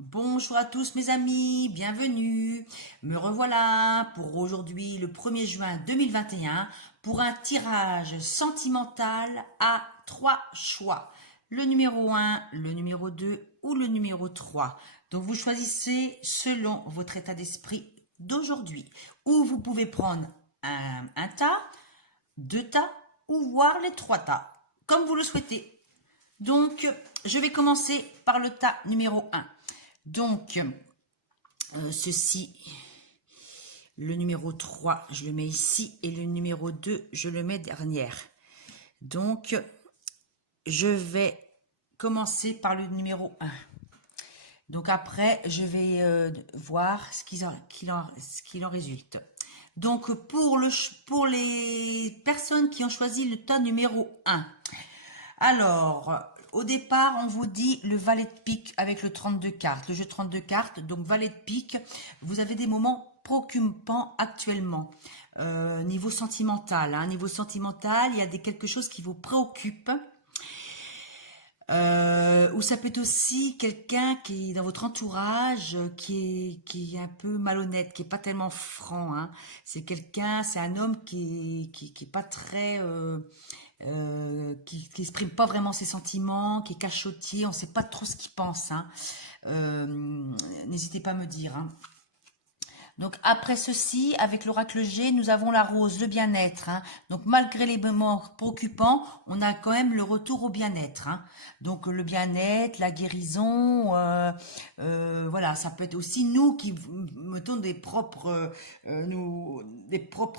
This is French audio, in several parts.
Bonjour à tous mes amis, bienvenue. Me revoilà pour aujourd'hui le 1er juin 2021 pour un tirage sentimental à 3 choix. Le numéro 1, le numéro 2 ou le numéro 3. Donc vous choisissez selon votre état d'esprit d'aujourd'hui. Ou vous pouvez prendre un tas, deux tas ou voir les trois tas, comme vous le souhaitez. Donc je vais commencer par le tas numéro 1. Donc, ceci, le numéro 3, je le mets ici, et le numéro 2, je le mets derrière. Donc, je vais commencer par le numéro 1. Donc après, je vais voir ce qu'il en résulte. Donc, pour les personnes qui ont choisi le tas numéro 1, alors, au départ, on vous dit le valet de pique avec le 32 cartes, le jeu 32 cartes. Donc, valet de pique, vous avez des moments préoccupants actuellement. Niveau sentimental, niveau sentimental, il y a quelque chose qui vous préoccupe. Ou ça peut être aussi quelqu'un qui est dans votre entourage, qui est un peu malhonnête, qui est pas tellement franc. C'est un homme qui est pas très... qui exprime pas vraiment ses sentiments, qui est cachotier, on sait pas trop ce qu'il pense. N'hésitez pas à me dire. Donc après ceci, avec l'oracle G, nous avons la rose, le bien-être. Donc malgré les moments préoccupants, on a quand même le retour au bien-être. Donc le bien-être, la guérison, voilà, ça peut être aussi nous qui mettons des propres,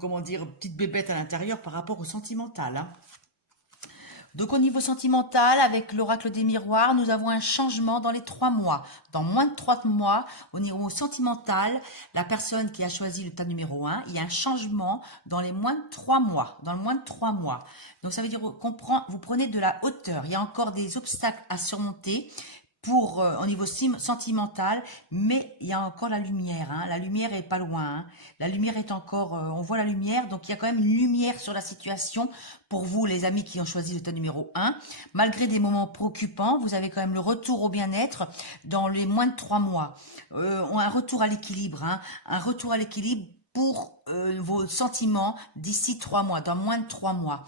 comment dire, petites bébêtes à l'intérieur par rapport au sentimental. Donc au niveau sentimental, avec l'oracle des miroirs, nous avons un changement dans les 3 mois. Dans moins de 3 mois, au niveau sentimental, la personne qui a choisi le tas numéro 1, il y a un changement dans les moins de 3 mois. Dans le moins de 3 mois. Donc ça veut dire vous prenez de la hauteur. Il y a encore des obstacles à surmonter au niveau sentimental, mais il y a encore la lumière. La lumière est pas loin. La lumière est encore, on voit la lumière, donc il y a quand même une lumière sur la situation pour vous, les amis qui ont choisi le tas numéro 1. Malgré des moments préoccupants, vous avez quand même le retour au bien-être dans les moins de 3 mois. Un retour à l'équilibre, un retour à l'équilibre pour vos sentiments d'ici 3 mois, dans moins de 3 mois.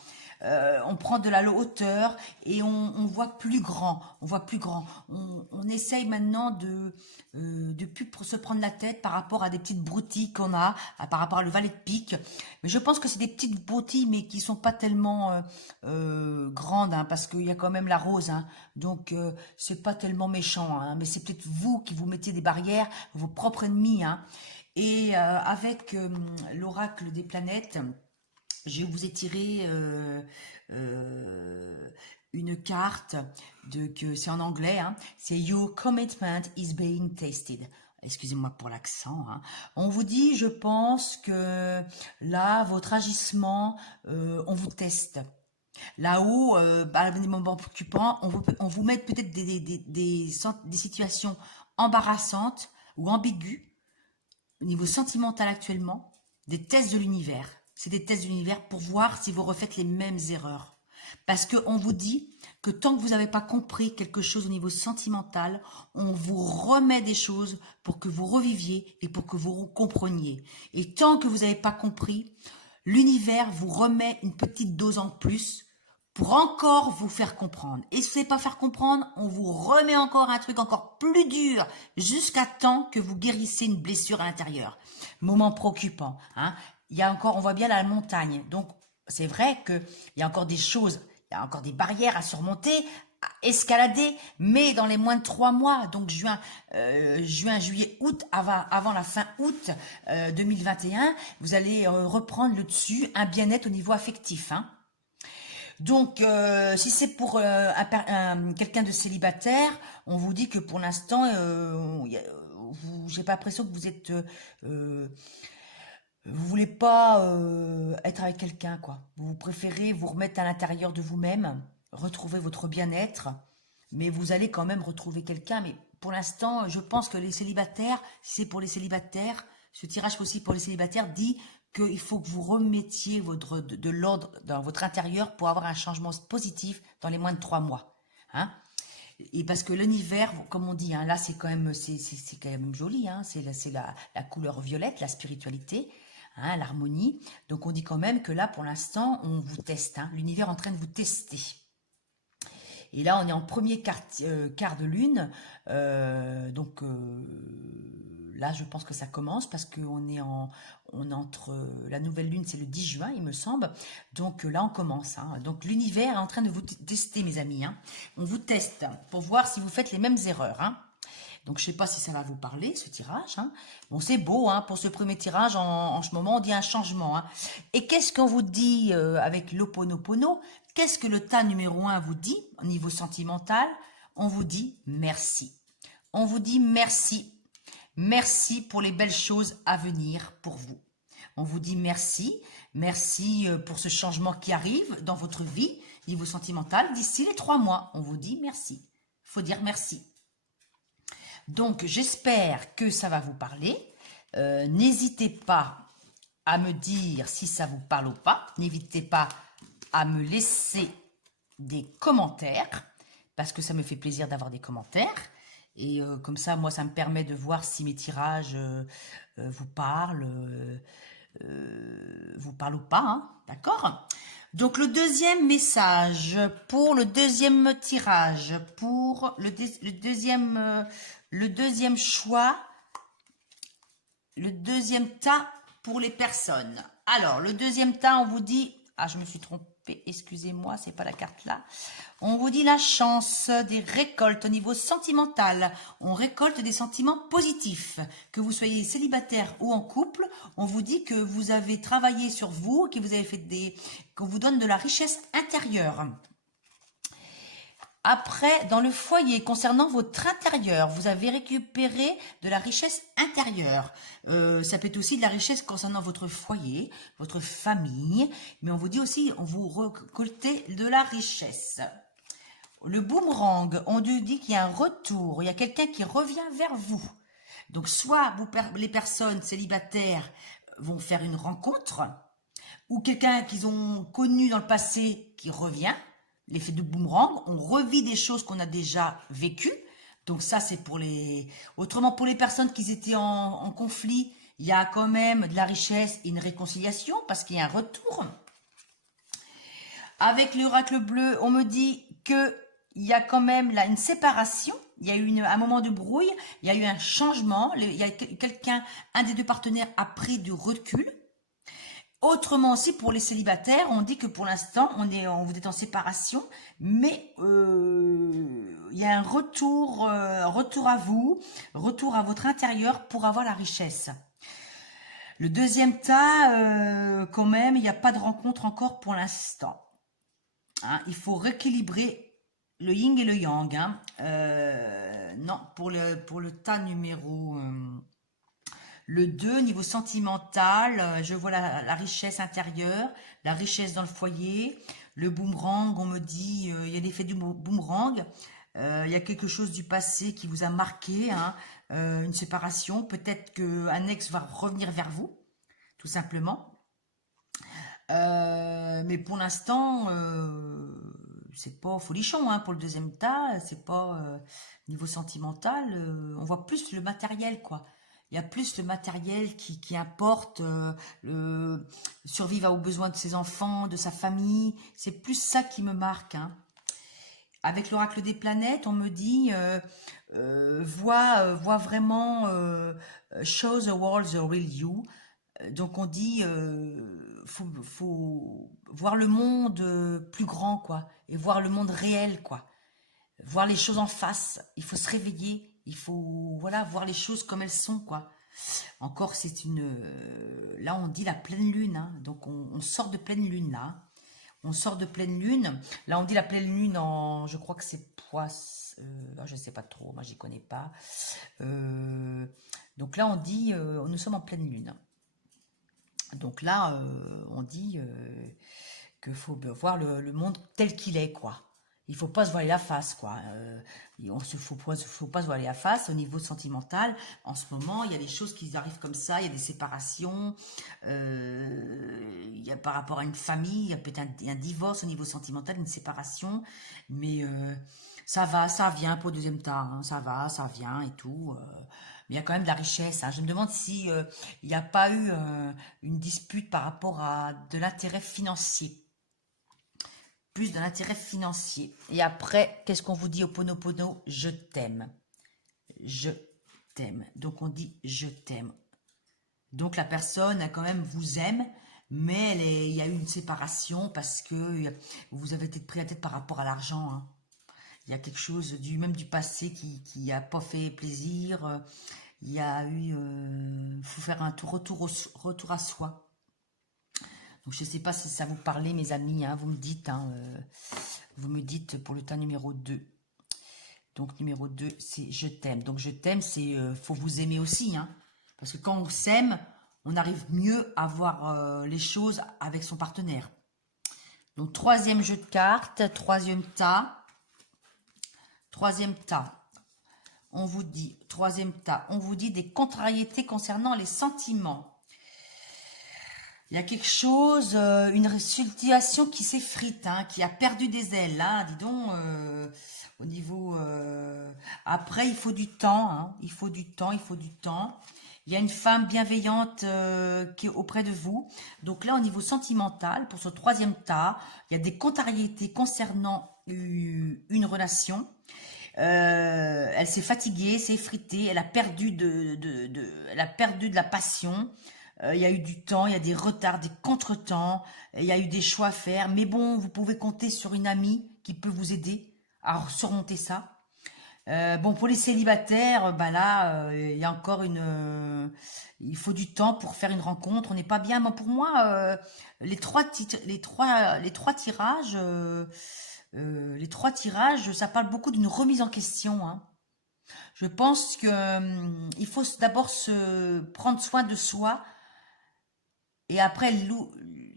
On prend de la hauteur et on voit plus grand. On voit plus grand. On essaye maintenant de plus se prendre la tête par rapport à des petites broutilles qu'on a, par rapport au valet de pique. Mais je pense que c'est des petites broutilles, mais qui sont pas tellement grandes, parce qu'il y a quand même la rose. Donc c'est pas tellement méchant. Mais c'est peut-être vous qui vous mettez des barrières, vos propres ennemis. Et avec l'oracle des planètes, je vous ai tiré une carte que c'est en anglais, c'est Your commitment is being tested. Excusez-moi pour l'accent. On vous dit, je pense que là, votre agissement, on vous teste. Là-haut, des moments préoccupants, on vous met peut-être des situations embarrassantes ou ambiguës au niveau sentimental actuellement, des tests de l'univers. C'est des tests de l'univers pour voir si vous refaites les mêmes erreurs. Parce qu'on vous dit que tant que vous n'avez pas compris quelque chose au niveau sentimental, on vous remet des choses pour que vous reviviez et pour que vous compreniez. Et tant que vous n'avez pas compris, l'univers vous remet une petite dose en plus pour encore vous faire comprendre. Et si vous ne savez pas faire comprendre, on vous remet encore un truc encore plus dur jusqu'à temps que vous guérissez une blessure à l'intérieur. Moment préoccupant. Il y a encore, on voit bien la montagne. Donc, c'est vrai qu'il y a encore des choses, il y a encore des barrières à surmonter, à escalader, mais dans les moins de 3 mois, donc juin, juillet, août, avant la fin août 2021, vous allez reprendre le dessus, un bien-être au niveau affectif. Donc, si c'est pour quelqu'un de célibataire, on vous dit que pour l'instant, j'ai pas l'impression que vous êtes... vous voulez pas être avec quelqu'un, quoi. Vous préférez vous remettre à l'intérieur de vous-même, retrouver votre bien-être, mais vous allez quand même retrouver quelqu'un. Mais pour l'instant, je pense que les célibataires, si c'est pour les célibataires, ce tirage aussi pour les célibataires dit qu'il faut que vous remettiez de l'ordre dans votre intérieur pour avoir un changement positif dans les moins de 3 mois. Et parce que l'univers, comme on dit, hein, là c'est quand même, c'est quand même joli, hein, c'est la couleur violette, la spiritualité, hein, l'harmonie. Donc on dit quand même que là, pour l'instant, on vous teste, hein, l'univers est en train de vous tester. Et là, on est en premier quart de lune. Donc là, je pense que ça commence parce qu'on est on est entre la nouvelle lune, c'est le 10 juin, il me semble. Donc là, on commence, hein. Donc l'univers est en train de vous tester, mes amis, hein. On vous teste pour voir si vous faites les mêmes erreurs, hein. Donc, je ne sais pas si ça va vous parler, ce tirage, hein. Bon, c'est beau, hein, pour ce premier tirage, en ce moment, on dit un changement, hein. Et qu'est-ce qu'on vous dit avec l'Ho'oponopono? Qu'est-ce que le tas numéro 1 vous dit au niveau sentimental? On vous dit merci. On vous dit merci. Merci pour les belles choses à venir pour vous. On vous dit merci. Merci pour ce changement qui arrive dans votre vie, niveau sentimental, d'ici les 3 mois. On vous dit merci. Il faut dire merci. Donc, j'espère que ça va vous parler. N'hésitez pas à me dire si ça vous parle ou pas. N'hésitez pas à me laisser des commentaires, parce que ça me fait plaisir d'avoir des commentaires. Et comme ça, moi, ça me permet de voir si mes tirages vous parlent ou pas, hein, d'accord? Donc, le deuxième message pour le deuxième tirage, pour le deuxième choix, le deuxième tas pour les personnes. Alors, le deuxième tas, on vous dit... Ah, je me suis trompée, excusez-moi, c'est pas la carte là. On vous dit la chance des récoltes au niveau sentimental. On récolte des sentiments positifs. Que vous soyez célibataire ou en couple, on vous dit que vous avez travaillé sur vous, que vous avez fait qu'on vous donne de la richesse intérieure. Après, dans le foyer, concernant votre intérieur, vous avez récupéré de la richesse intérieure. Ça peut être aussi de la richesse concernant votre foyer, votre famille, mais on vous dit aussi, on vous récoltez de la richesse. Le boomerang, on nous dit qu'il y a un retour, il y a quelqu'un qui revient vers vous. Donc, soit les personnes célibataires vont faire une rencontre, ou quelqu'un qu'ils ont connu dans le passé qui revient. L'effet de boomerang, on revit des choses qu'on a déjà vécues. Donc ça, c'est pour les... Autrement, pour les personnes qui étaient en conflit, il y a quand même de la richesse et une réconciliation parce qu'il y a un retour. Avec l'oracle bleu, on me dit qu'il y a quand même là une séparation. Il y a eu un moment de brouille, il y a eu un changement. Il y a quelqu'un, un des deux partenaires a pris du recul. Autrement aussi, pour les célibataires, on dit que pour l'instant, vous êtes en séparation, mais il y a un retour à vous, retour à votre intérieur pour avoir la richesse. Le deuxième tas, quand même, il n'y a pas de rencontre encore pour l'instant. Hein, il faut rééquilibrer le yin et le yang. Hein. Non, pour le tas numéro... Le 2, niveau sentimental, je vois la richesse intérieure, la richesse dans le foyer. Le boomerang, on me dit, il y a l'effet du boomerang. Il y a quelque chose du passé qui vous a marqué, hein, une séparation. Peut-être qu'un ex va revenir vers vous, tout simplement. Mais pour l'instant, c'est pas folichon, hein, pour le deuxième tas. C'est pas niveau sentimental. On voit plus le matériel, quoi. Il y a plus le matériel qui importe, survivre aux besoins de ses enfants, de sa famille. C'est plus ça qui me marque. Hein. Avec l'oracle des planètes, on me dit, vois vraiment, show the world the real you. Donc on dit, faut voir le monde plus grand, quoi, et voir le monde réel, quoi. Voir les choses en face. Il faut se réveiller. Il faut, voilà, voir les choses comme elles sont, quoi. Encore, c'est une... là, on dit la pleine lune. Hein, donc, on sort de pleine lune, là. On sort de pleine lune. Là, on dit la pleine lune en... Je crois que c'est Poisson... je ne sais pas trop. Moi, j'y connais pas. Donc là, on dit... nous sommes en pleine lune. Donc là, on dit qu'il faut voir le monde tel qu'il est, quoi. Il faut pas se voiler la face, quoi. Faut pas se voiler la face au niveau sentimental. En ce moment, il y a des choses qui arrivent comme ça. Il y a des séparations. Il y a par rapport à une famille, il y a peut-être un divorce au niveau sentimental, une séparation. Mais Ça va, ça vient pour le deuxième tas, hein, ça va, ça vient et tout. Mais il y a quand même de la richesse, hein. Je me demande si il n'y a pas eu une dispute par rapport à de l'intérêt financier. Plus de l'intérêt financier. Et après, qu'est-ce qu'on vous dit au Ponopono? Je t'aime. Je t'aime. Donc on dit je t'aime. Donc la personne quand même vous aime, mais il y a eu une séparation parce que vous avez été pris la tête par rapport à l'argent, hein. Il y a quelque chose même du passé qui a pas fait plaisir. Il y a eu, faut faire un retour à soi. Donc je ne sais pas si ça vous parlait, mes amis, hein, vous me dites pour le tas numéro 2. Donc numéro 2, c'est je t'aime. Donc je t'aime, c'est faut vous aimer aussi, hein. Parce que quand on s'aime, on arrive mieux à voir les choses avec son partenaire. Donc troisième jeu de cartes, troisième tas. Troisième tas. On vous dit, troisième tas, on vous dit des contrariétés concernant les sentiments. Il y a quelque chose, une situation qui s'effrite, hein, qui a perdu des ailes, hein, dis donc, au niveau... Après, il faut du temps, hein, il faut du temps, il faut du temps. Il y a une femme bienveillante qui est auprès de vous. Donc là, au niveau sentimental, pour ce troisième tas, il y a des contrariétés concernant une relation. Elle s'est fatiguée, s'est effritée, elle a perdu elle a perdu de la passion. Il y a eu du temps, il y a des retards, des contretemps, il y a eu des choix à faire. Mais bon, vous pouvez compter sur une amie qui peut vous aider à surmonter ça. Bon, pour les célibataires, bah là, il y a encore il faut du temps pour faire une rencontre. On n'est pas bien. Mais pour moi, les trois tirages, ça parle beaucoup d'une remise en question, hein. Je pense que il faut d'abord se prendre soin de soi et après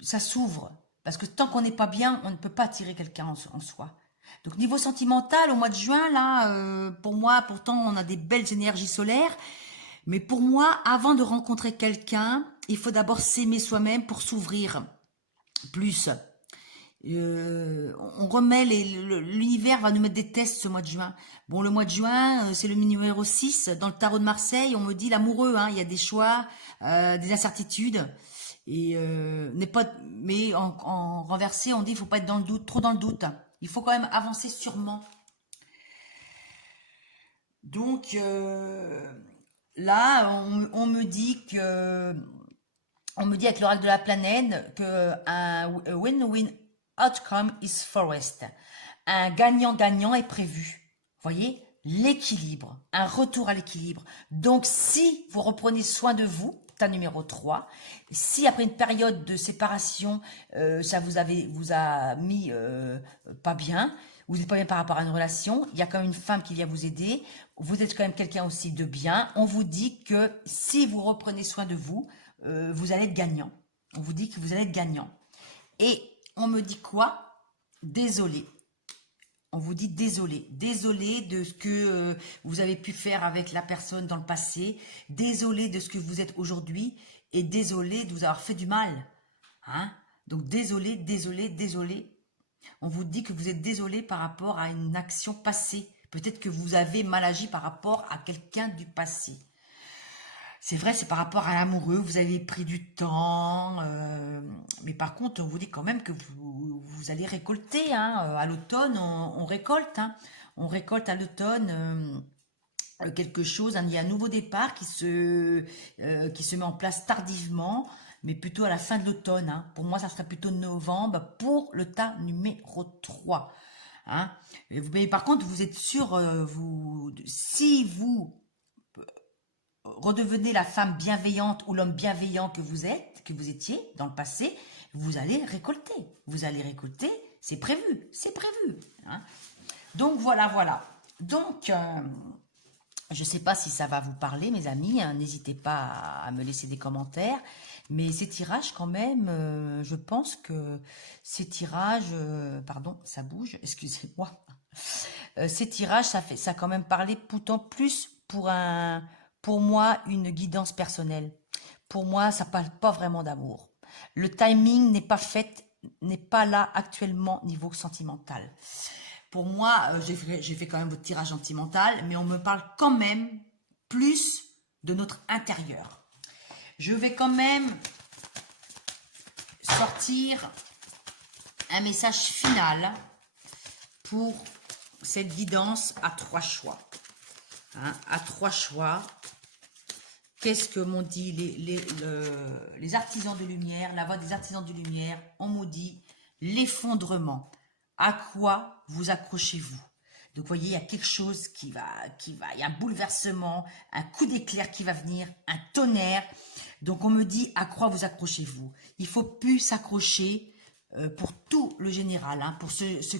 ça s'ouvre. Parce que tant qu'on n'est pas bien, on ne peut pas attirer quelqu'un en soi. Donc niveau sentimental, au mois de juin, là, pour moi, pourtant, on a des belles énergies solaires. Mais pour moi, avant de rencontrer quelqu'un, il faut d'abord s'aimer soi-même pour s'ouvrir plus. On remet l'univers va nous mettre des tests ce mois de juin. Bon, le mois de juin, c'est le numéro 6. Dans le tarot de Marseille, on me dit l'amoureux, hein, il y a des choix, des incertitudes. Et n'est pas, mais en renversé, on dit il faut pas être dans le doute, trop dans le doute. Il faut quand même avancer sûrement. Donc là, on me dit que, on me dit avec l'oracle de la planète que un win-win outcome is forest. Un gagnant-gagnant est prévu. Voyez, l'équilibre, un retour à l'équilibre. Donc si vous reprenez soin de vous, tas numéro 3, si après une période de séparation, ça vous a mis pas bien, vous n'êtes pas bien par rapport à une relation, il y a quand même une femme qui vient vous aider, vous êtes quand même quelqu'un aussi de bien, on vous dit que si vous reprenez soin de vous, vous allez être gagnant. On vous dit que vous allez être gagnant. Et on me dit quoi? Désolé. On vous dit désolé. Désolé de ce que vous avez pu faire avec la personne dans le passé. Désolé de ce que vous êtes aujourd'hui. Et désolé de vous avoir fait du mal. Hein? Donc désolé, désolé, désolé. On vous dit que vous êtes désolé par rapport à une action passée. Peut-être que vous avez mal agi par rapport à quelqu'un du passé. C'est vrai, c'est par rapport à l'amoureux, vous avez pris du temps, mais par contre, on vous dit quand même que vous allez récolter, hein, à l'automne, on récolte, hein, on récolte à l'automne quelque chose, hein, il y a un nouveau départ qui se met en place tardivement, mais plutôt à la fin de l'automne, hein. Pour moi, ça serait plutôt novembre pour le tas numéro 3. Hein. Mais par contre, vous êtes sûr, si vous redevenez la femme bienveillante ou l'homme bienveillant que vous étiez dans le passé, vous allez récolter. Vous allez récolter, c'est prévu, c'est prévu. Hein. Donc voilà, voilà. Donc, je ne sais pas si ça va vous parler, mes amis. Hein, n'hésitez pas à me laisser des commentaires. Mais ces tirages, quand même, je pense que ces tirages, pardon, ça bouge, excusez-moi. Ces tirages, ça a quand même parlé pourtant plus pour moi, une guidance personnelle. Pour moi, ça parle pas vraiment d'amour. Le timing n'est pas là actuellement niveau sentimental. Pour moi, j'ai fait quand même votre tirage sentimental, mais on me parle quand même plus de notre intérieur. Je vais quand même sortir un message final pour cette guidance à 3 choix. Hein, à 3 choix. Qu'est-ce que m'ont dit les artisans de lumière, la voix des artisans de lumière? On m'a dit l'effondrement. À quoi vous accrochez-vous? Donc, vous voyez, il y a quelque chose il y a un bouleversement, un coup d'éclair qui va venir, un tonnerre. Donc, on me dit à quoi vous accrochez-vous? Il faut plus s'accrocher pour tout le général, hein, pour ce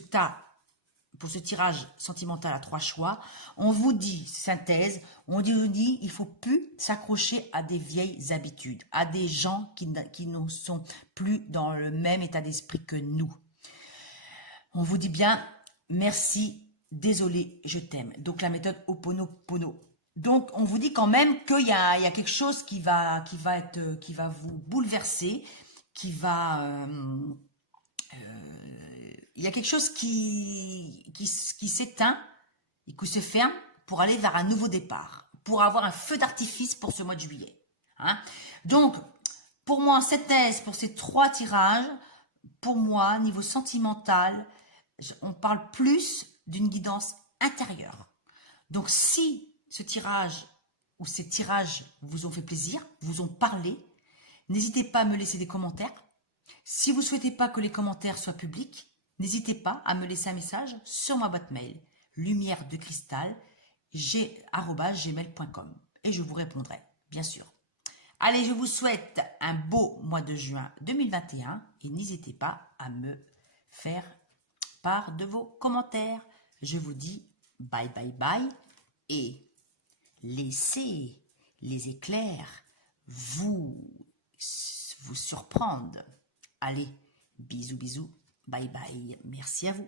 tirage sentimental à 3 choix. On vous dit, synthèse, on vous dit, il faut plus s'accrocher à des vieilles habitudes, à des gens qui ne sont plus dans le même état d'esprit que nous. On vous dit bien, merci, désolé, je t'aime. Donc la méthode Ho'oponopono. Donc on vous dit quand même qu'il y a quelque chose qui va vous bouleverser, il y a quelque chose qui s'éteint et qui se ferme pour aller vers un nouveau départ, pour avoir un feu d'artifice pour ce mois de juillet. Hein. Donc, pour moi, cette thèse, pour ces 3 tirages, pour moi, niveau sentimental, on parle plus d'une guidance intérieure. Donc, si ce tirage ou ces tirages vous ont fait plaisir, vous ont parlé, n'hésitez pas à me laisser des commentaires. Si vous ne souhaitez pas que les commentaires soient publics, n'hésitez pas à me laisser un message sur ma boîte mail lumièredecristal@gmail.com et je vous répondrai, bien sûr. Allez, je vous souhaite un beau mois de juin 2021 et n'hésitez pas à me faire part de vos commentaires. Je vous dis bye bye bye et laissez les éclairs vous surprendre. Allez, bisous bisous, bye bye, merci à vous.